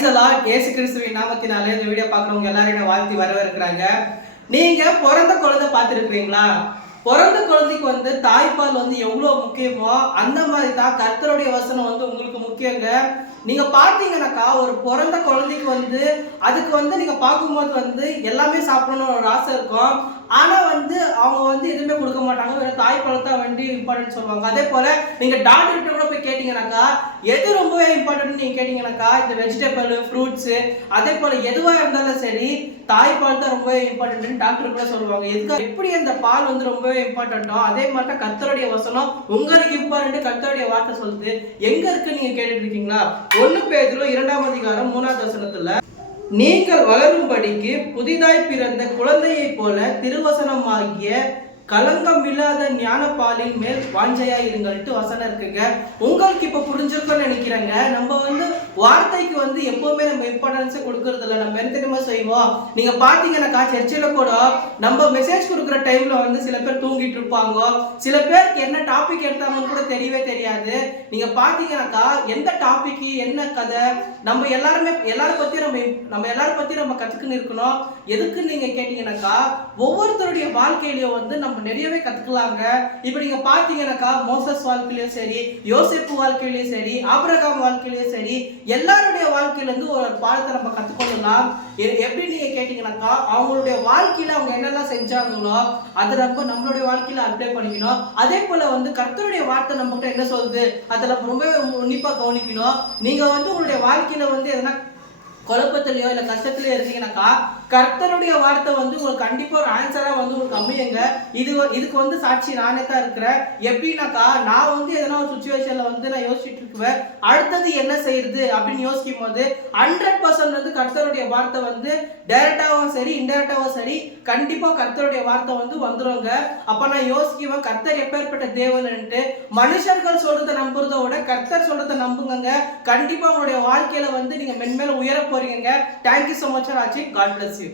Praise the Lord. இயேசு கிறிஸ்துவின் நாமத்தினாலே இந்த வீடியோ பார்க்குறவங்க எல்லாரும் என்ன வாழ்த்தி வரவேற்கிறாங்க. நீங்க பிறந்த குழந்தை பார்த்துருக்கீங்களா? பிறந்த குழந்தைக்கு தாய்ப்பால் எவ்வளோ முக்கியமோ அந்த மாதிரி தான் கர்த்தருடைய வசனம் உங்களுக்கு முக்கியங்க. நீங்க பார்த்தீங்கன்னாக்கா ஒரு பிறந்த குழந்தைக்கு அதுக்கு நீங்க பார்க்கும்போது எல்லாமே சாப்பிடணும்னு ஒரு ஆசை இருக்கும். ஆனா அவங்க எதுவுமே கொடுக்க மாட்டாங்க. தாய்ப்பால் தான் இம்பார்ட்டன்ட் சொல்லுவாங்க. அதே போல நீங்க டாக்டர்கிட்ட கூட போய் கேட்டீங்கன்னாக்கா எது ரொம்பவே இம்பார்ட்டன்ட் நீங்க கேட்டீங்கன்னாக்கா இந்த வெஜிடபிள் ஃப்ரூட்ஸ் அதே போல எதுவா இருந்தாலும் சரி தாய்ப்பால் தான் ரொம்பவே இம்பார்ட்டன்ட் டாக்டர் கூட சொல்லுவாங்க. எதுக்கு எப்படி அந்த பால் ரொம்பவே இம்பார்ட்டன்ட்டோ அதே மாதிரி கர்த்தருடைய வசனம் உங்களுக்கு இம்பார்ட்டன்ட் கர்த்தருடைய வார்த்தை சொல்லுது. எங்க இருக்கு நீங்க கேட்டுட்டு இருக்கீங்களா? 1 பேதுரு 2ஆம் அதிகாரம் 3ஆவது வசனத்துல நீங்கள் வளரும்படிக்கு புதிதாய் பிறந்த குழந்தையை போல திருவசனமாகிய கலங்கம் இல்லாத ஞான பாலின் மேல் வாஞ்சையா இருங்கள்ட்டு வசனம் இருக்குங்க. உங்களுக்கு இப்ப புரிஞ்சிருக்கும்னு நினைக்கிறேங்க. நம்ம வார்த்தைக்கு எப்பவுமே நம்ம இம்பார்ட்டன்ஸ் கொடுக்கறது இல்லை. நம்ம என்ன தெரியுமா செய்வோம்? நீங்க பாத்தீங்கன்னாக்கா சர்ச்சில் கூட நம்ம மெசேஜ் கொடுக்குற டைம்ல சில பேர் தூங்கிட்டு இருப்பாங்க. சில பேருக்கு என்ன டாபிக் எடுத்தாங்கன்னு கூட தெரியவே தெரியாது. நீங்க பாத்தீங்கன்னாக்கா எந்த டாபிக் என்ன கதை நம்ம எல்லாரும் பத்தி நம்ம கத்துக்குன்னு இருக்கணும். எதுக்குன்னு நீங்க கேட்டீங்கன்னாக்கா ஒவ்வொருத்தருடைய வாழ்க்கையிலயும் நம்ம நிறையவே கத்துக்கலாங்க. இப்ப நீங்க பாத்தீங்கன்னாக்கா மோசஸ் வாழ்க்கையிலயும் சரி, யோசேப்பு வாழ்க்கையிலயும் சரி, ஆபிரகாம் வாழ்க்கையிலயும் சரி, எல்லாருடைய வாழ்க்கையில ஒரு பாடத்தை நம்ம கத்துக்கொள்ளலாம். எப்படி நீங்க கேட்டீங்கன்னாக்கா அவங்களுடைய வாழ்க்கையில அவங்க என்னெல்லாம் செஞ்சாங்களோ அதை நம்மளுடைய வாழ்க்கையில அப்ளை பண்ணிக்கணும். அதே போல கர்த்தருடைய வார்த்தை நம்ம கிட்ட என்ன சொல்லுது அதை நம்ம ரொம்ப உன்னிப்பா கவனிக்கணும். நீங்க உங்களுடைய வாழ்க்கையில எதனா குழப்பத்திலையோ இல்ல கஷ்டத்திலயோ இருக்கீங்கன்னாக்கா கர்த்தருடைய வார்த்தை உங்களுக்கு கண்டிப்பா ஒரு ஆன்சரா உங்களுக்கு அமையுங்க. இதுக்கு சாட்சி நானே தான் இருக்கிறேன். எப்படின்னாக்கா நான் எதனா ஒரு சுச்சுவேஷன்ல நான் யோசிச்சுட்டு இருக்குவேன் அடுத்தது என்ன செய்யுது அப்படின்னு யோசிக்கும் போது 100% கர்த்தருடைய வார்த்தை டைரக்டாவும் சரி இன்டைரக்டாவும் சரி கண்டிப்பா கர்த்தருடைய வார்த்தை வந்துருங்க. அப்ப நான் யோசிக்குவேன் கர்த்தர் எப்பேற்பட்ட தேவன்ட்டு. மனுஷர்கள் சொல்றதை நம்புறத விட கர்த்தர் சொல்றதை நம்புங்க. கண்டிப்பா உங்களுடைய வாழ்க்கையில நீங்க மென்மேல உயர போறீங்க. Thank you so much for watching. God bless you.